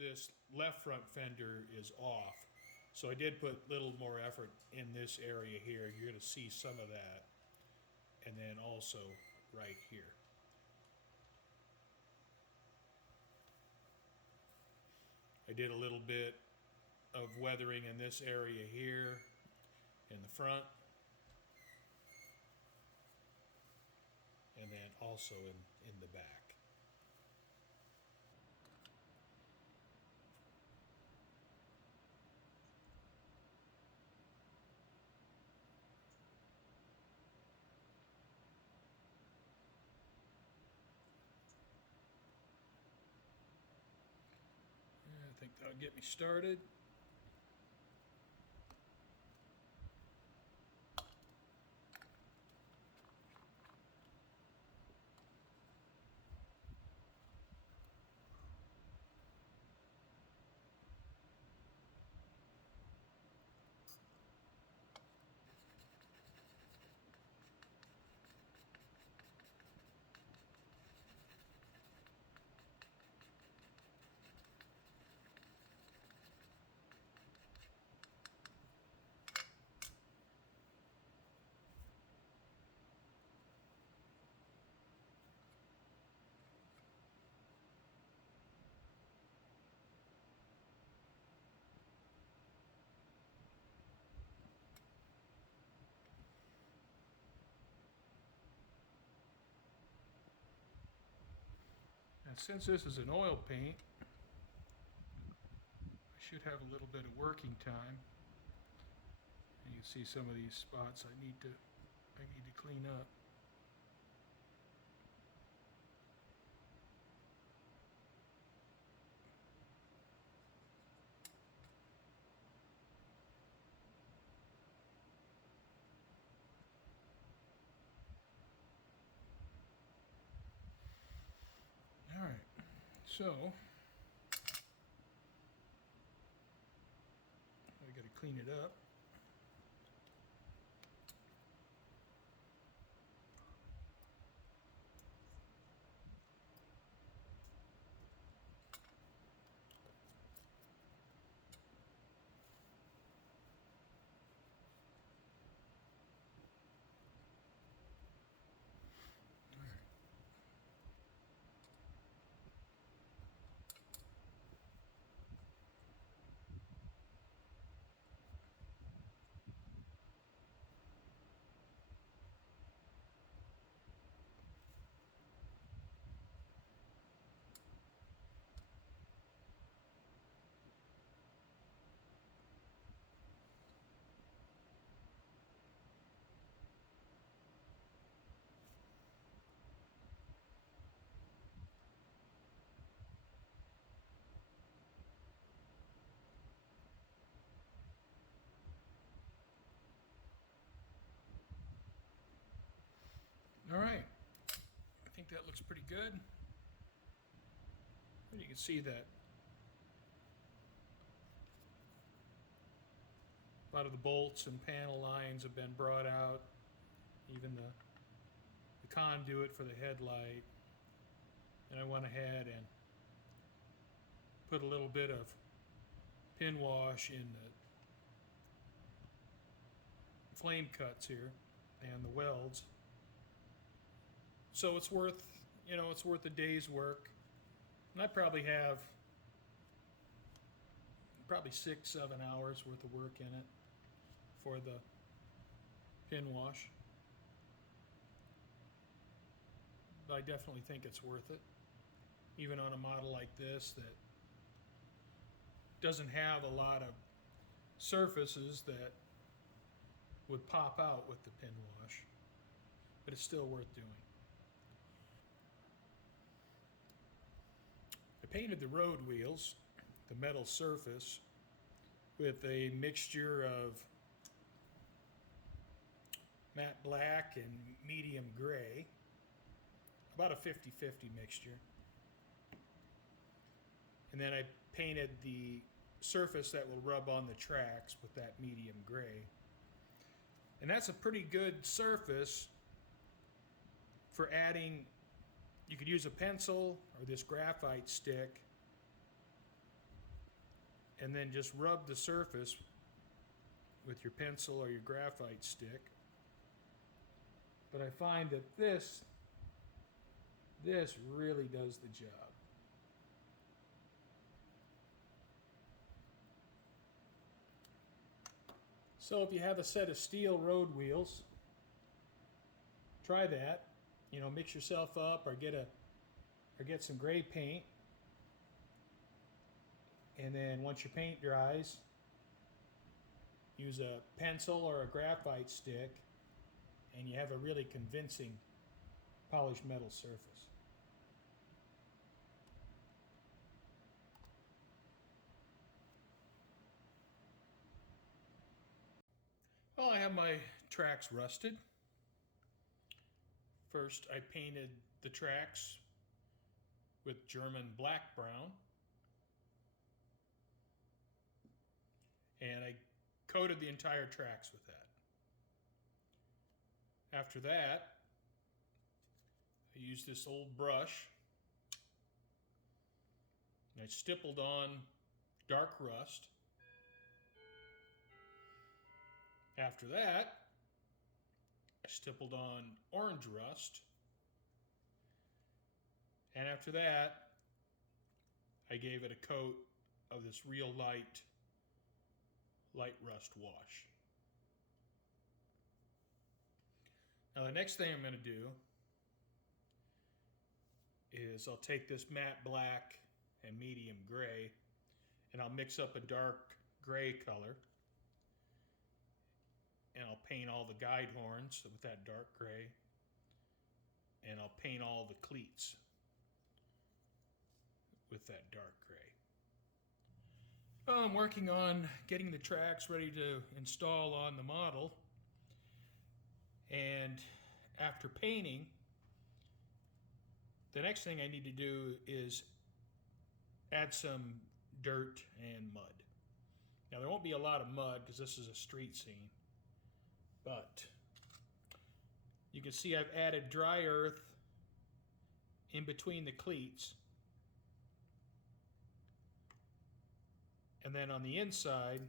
this left front fender is off. So I did put a little more effort in this area here. You're going to see some of that. And then also right here. I did a little bit of weathering in this area here in the front. And then also in the back. I think that'll get me started. And since this is an oil paint, I should have a little bit of working time. And you can see some of these spots I need to clean up. All right, so I got to clean it up. All right, I think that looks pretty good. And you can see that a lot of the bolts and panel lines have been brought out, even the conduit for the headlight. And I went ahead and put a little bit of pin wash in the flame cuts here and the welds. So it's worth, it's worth a day's work. And I probably have 6-7 hours worth of work in it for the pin wash. But I definitely think it's worth it, even on a model like this that doesn't have a lot of surfaces that would pop out with the pin wash, but it's still worth doing. I painted the road wheels, the metal surface, with a mixture of matte black and medium gray, about a 50-50 mixture. And then I painted the surface that will rub on the tracks with that medium gray. And that's a pretty good surface for adding. You could use a pencil or this graphite stick and then just rub the surface with your pencil or your graphite stick. But I find that this really does the job. So if you have a set of steel road wheels, try that. You know, mix yourself up or get some gray paint. And then once your paint dries, use a pencil or a graphite stick, and you have a really convincing polished metal surface. Well, I have my tracks rusted. First, I painted the tracks with German black brown, and I coated the entire tracks with that. After that, I used this old brush and I stippled on dark rust. After that, I stippled on orange rust. And after that, I gave it a coat of this real light rust wash. Now the next thing I'm going to do is I'll take this matte black and medium gray, and I'll mix up a dark gray color, and I'll paint all the guide horns with that dark gray, and I'll paint all the cleats with that dark gray. Well, I'm working on getting the tracks ready to install on the model, and after painting, the next thing I need to do is add some dirt and mud. Now there won't be a lot of mud because this is a street scene, but you can see I've added dry earth in between the cleats, and then on the inside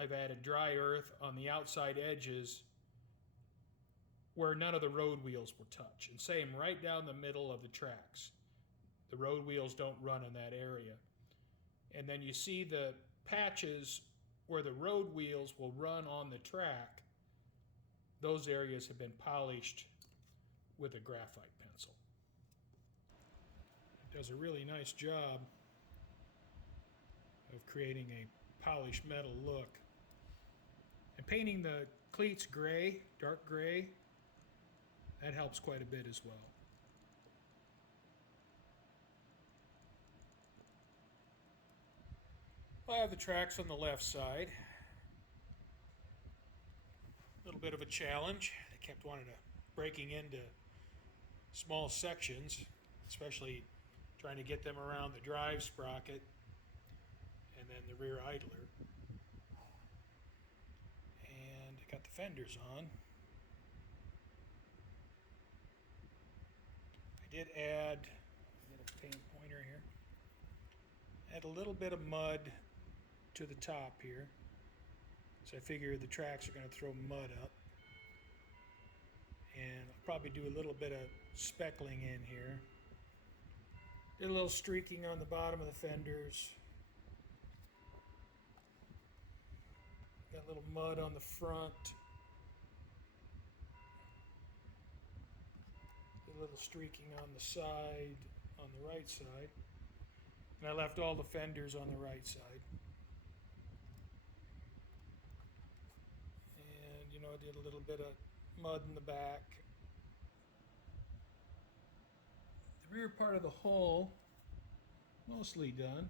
I've added dry earth on the outside edges where none of the road wheels will touch, and same right down the middle of the tracks. The road wheels don't run in that area. And then you see the patches where the road wheels will run on the track. Those areas have been polished with a graphite pencil. It does a really nice job of creating a polished metal look. And painting the cleats gray, dark gray, that helps quite a bit as well. I have the tracks on the left side. A little bit of a challenge. I kept wanting to breaking into small sections, especially trying to get them around the drive sprocket and then the rear idler. And I got the fenders on. I did add a little paint pointer here. Add a little bit of mud to the top here. So I figure the tracks are going to throw mud up. And I'll probably do a little bit of speckling in here. Did a little streaking on the bottom of the fenders. Got a little mud on the front. Did a little streaking on the side, on the right side. And I left all the fenders on the right side. And, you know, I did a little bit of mud in the back. The rear part of the hull, mostly done.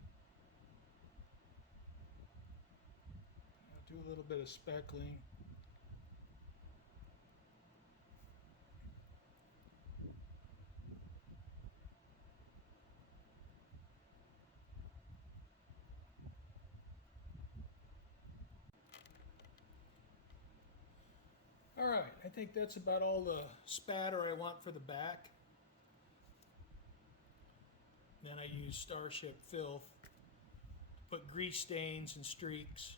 I'll do a little bit of speckling. All right, I think that's about all the spatter I want for the back. Then I use Starship Filth to put grease stains and streaks.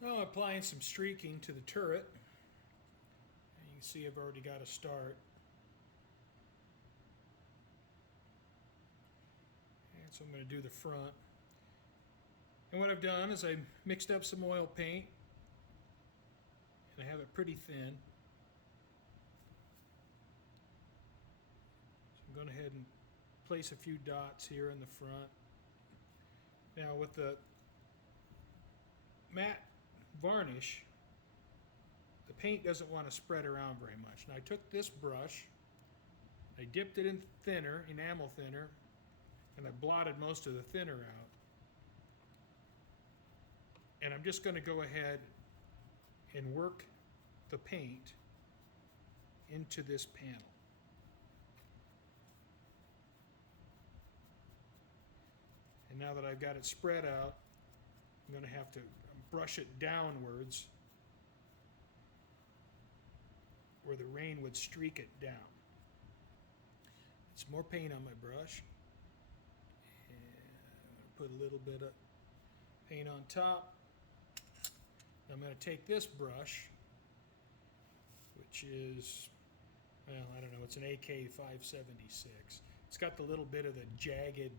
Well, I'm applying some streaking to the turret. And you can see I've already got a start. And so I'm going to do the front. And what I've done is I mixed up some oil paint, and I have it pretty thin. So I'm going ahead and place a few dots here in the front. Now with the matte varnish, the paint doesn't want to spread around very much. Now I took this brush, I dipped it in thinner, enamel thinner, and I blotted most of the thinner out. And I'm just going to go ahead and work the paint into this panel. And now that I've got it spread out, I'm going to have to brush it downwards where the rain would streak it down. Some more paint on my brush. And put a little bit of paint on top. I'm going to take this brush, which is, well, I don't know, it's an AK 576. It's got the little bit of the jagged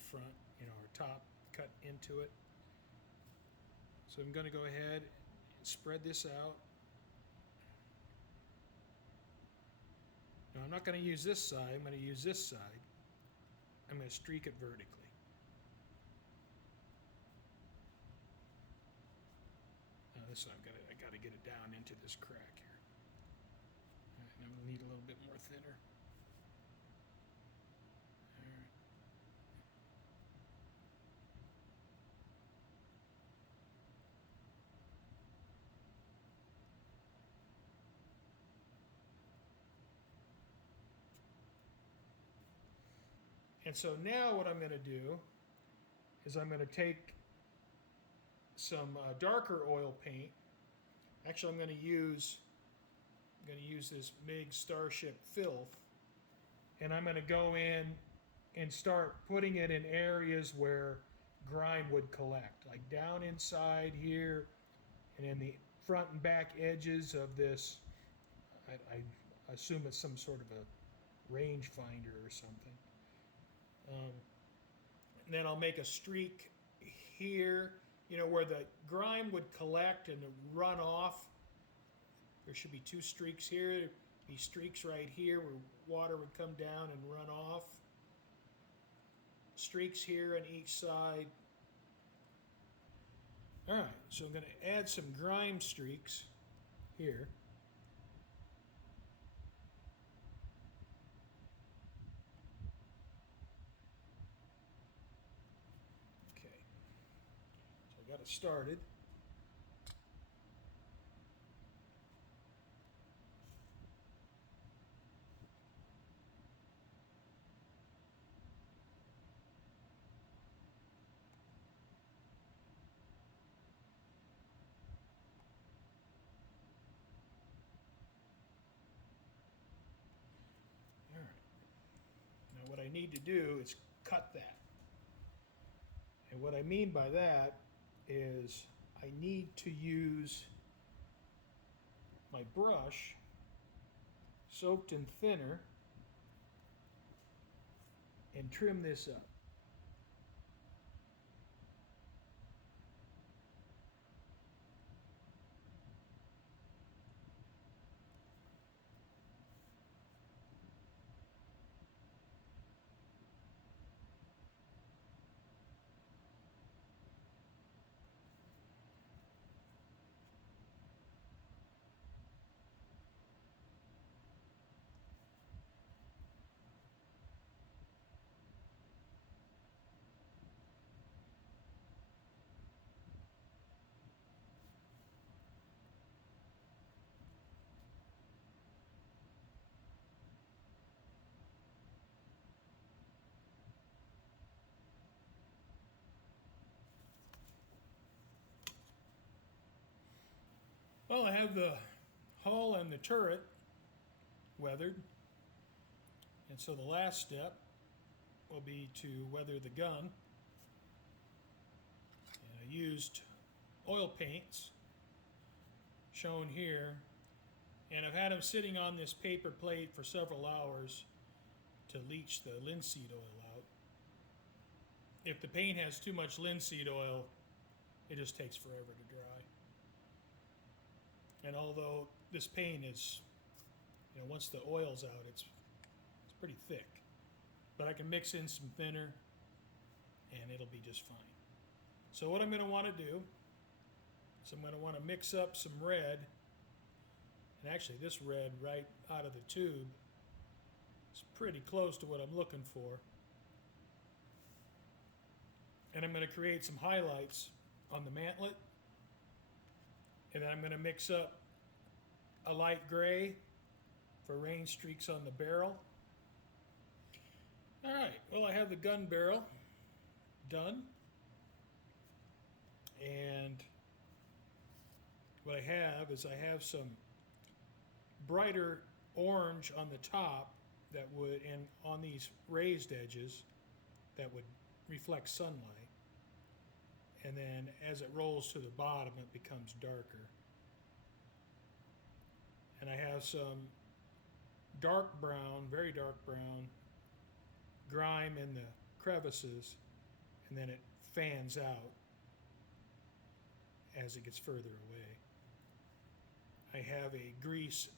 front, or top cut into it. So I'm going to go ahead and spread this out. Now I'm not going to use this side, I'm going to use this side. I'm going to streak it vertically. Now this one I got to get it down into this crack here. All right, I'm going to need a little bit more thinner. All right. And so now what I'm going to do is I'm going to take some darker oil paint. Actually, I'm going to use this MIG Starship Filth, and I'm going to go in and start putting it in areas where grime would collect, like down inside here, and in the front and back edges of this. I assume it's some sort of a rangefinder or something. And then I'll make a streak here, where the grime would collect and run off. There should be two streaks here. Be streaks right here where water would come down and run off. Streaks here on each side. All right, so I'm going to add some grime streaks here. Got it started. All right. Now what I need to do is cut that. And what I mean by that is I need to use my brush soaked in thinner and trim this up. Well, I have the hull and the turret weathered. And so the last step will be to weather the gun. And I used oil paints shown here, and I've had them sitting on this paper plate for several hours to leach the linseed oil out. If the paint has too much linseed oil, it just takes forever to dry. And although this paint is, once the oil's out, it's pretty thick. But I can mix in some thinner and it'll be just fine. So what I'm going to want to do is I'm going to want to mix up some red. And actually this red right out of the tube is pretty close to what I'm looking for. And I'm going to create some highlights on the mantlet. And then I'm going to mix up a light gray for rain streaks on the barrel. All right, well, I have the gun barrel done. And what I have is I have some brighter orange on the top that would, and on these raised edges, that would reflect sunlight. And then as it rolls to the bottom, it becomes darker. And I have some dark brown, very dark brown, grime in the crevices, and then it fans out as it gets further away. I have a grease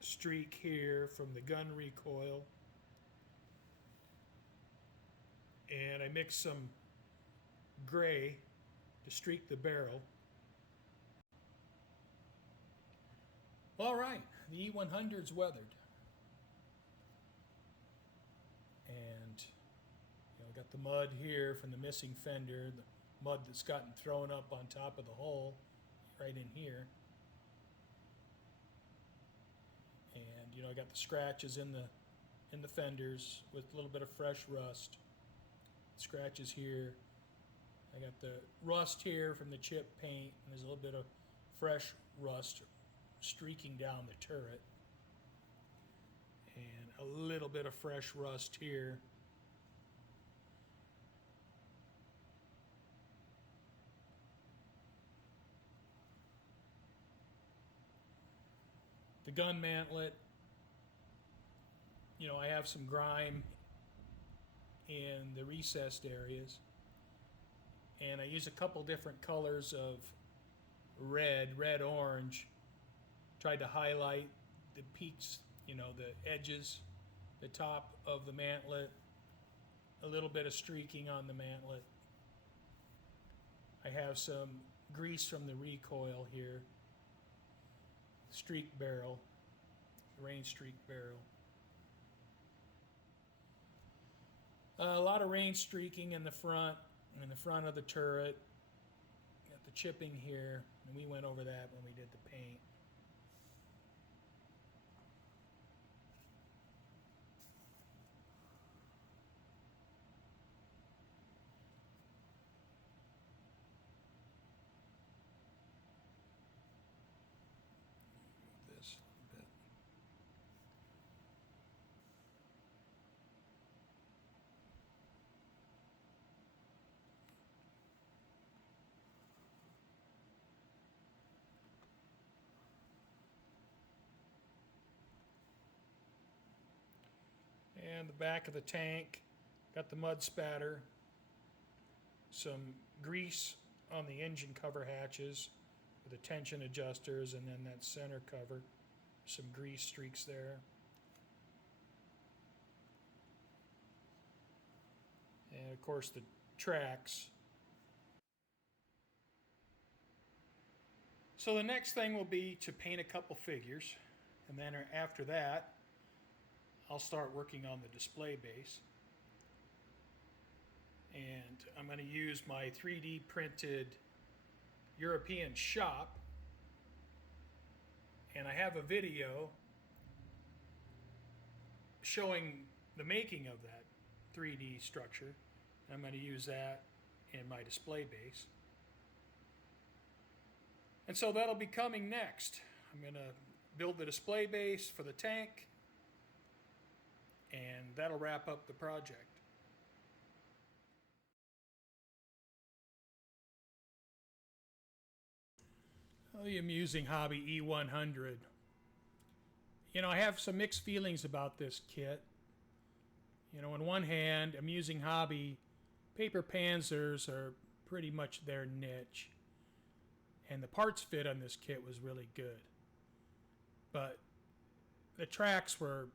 streak here from the gun recoil, and I mix some gray to streak the barrel. All right, the E-100's weathered. And I got the mud here from the missing fender, the mud that's gotten thrown up on top of the hole right in here. And I got the scratches in the fenders with a little bit of fresh rust. Scratches here. I got the rust here from the chip paint, and there's a little bit of fresh rust streaking down the turret. And a little bit of fresh rust here. The gun mantlet, I have some grime in the recessed areas. And I use a couple different colors of red, orange. Tried to highlight the peaks, the edges, the top of the mantlet, a little bit of streaking on the mantlet. I have some grease from the recoil here, streak barrel, rain streak barrel. A lot of rain streaking in the front of the turret. Got the chipping here, and we went over that when we did the paint. This a bit. And the back of the tank, got the mud spatter, some grease on the engine cover hatches with the tension adjusters, and then that center cover, some grease streaks there. And of course the tracks. So the next thing will be to paint a couple figures, and then after that I'll start working on the display base. And I'm going to use my 3D printed European shop. And I have a video showing the making of that 3D structure. I'm going to use that in my display base. And so that'll be coming next. I'm going to build the display base for the tank, and that'll wrap up the project. The amusing hobby E-100. You know, I have some mixed feelings about this kit. You know, on one hand, amusing hobby paper panzers are pretty much their niche. And the parts fit on this kit was really good. But the tracks were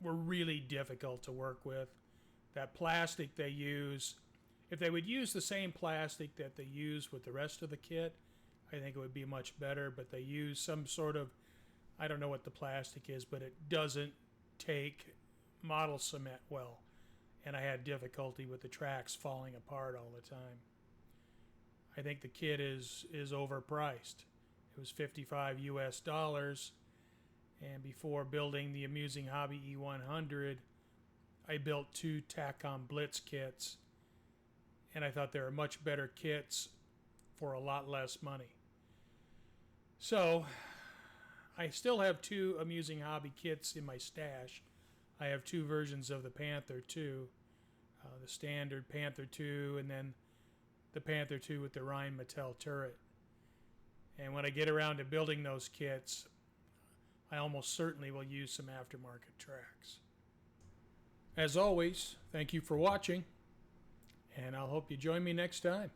really difficult to work with. That plastic they use, if they would use the same plastic that they use with the rest of the kit, I think it would be much better. But they use some sort of, I don't know what the plastic is, but it doesn't take model cement well. And I had difficulty with the tracks falling apart all the time. I think the kit is overpriced. It was $55 US. And before building the amusing hobby E-100, I built 2 Takom Blitz kits. And I thought they were much better kits for a lot less money. So I still have 2 amusing hobby kits in my stash. I have 2 versions of the Panther 2, the standard Panther 2, and then the Panther 2 with the Rheinmetall turret. And when I get around to building those kits, I almost certainly will use some aftermarket tracks. As always, thank you for watching, and I'll hope you join me next time.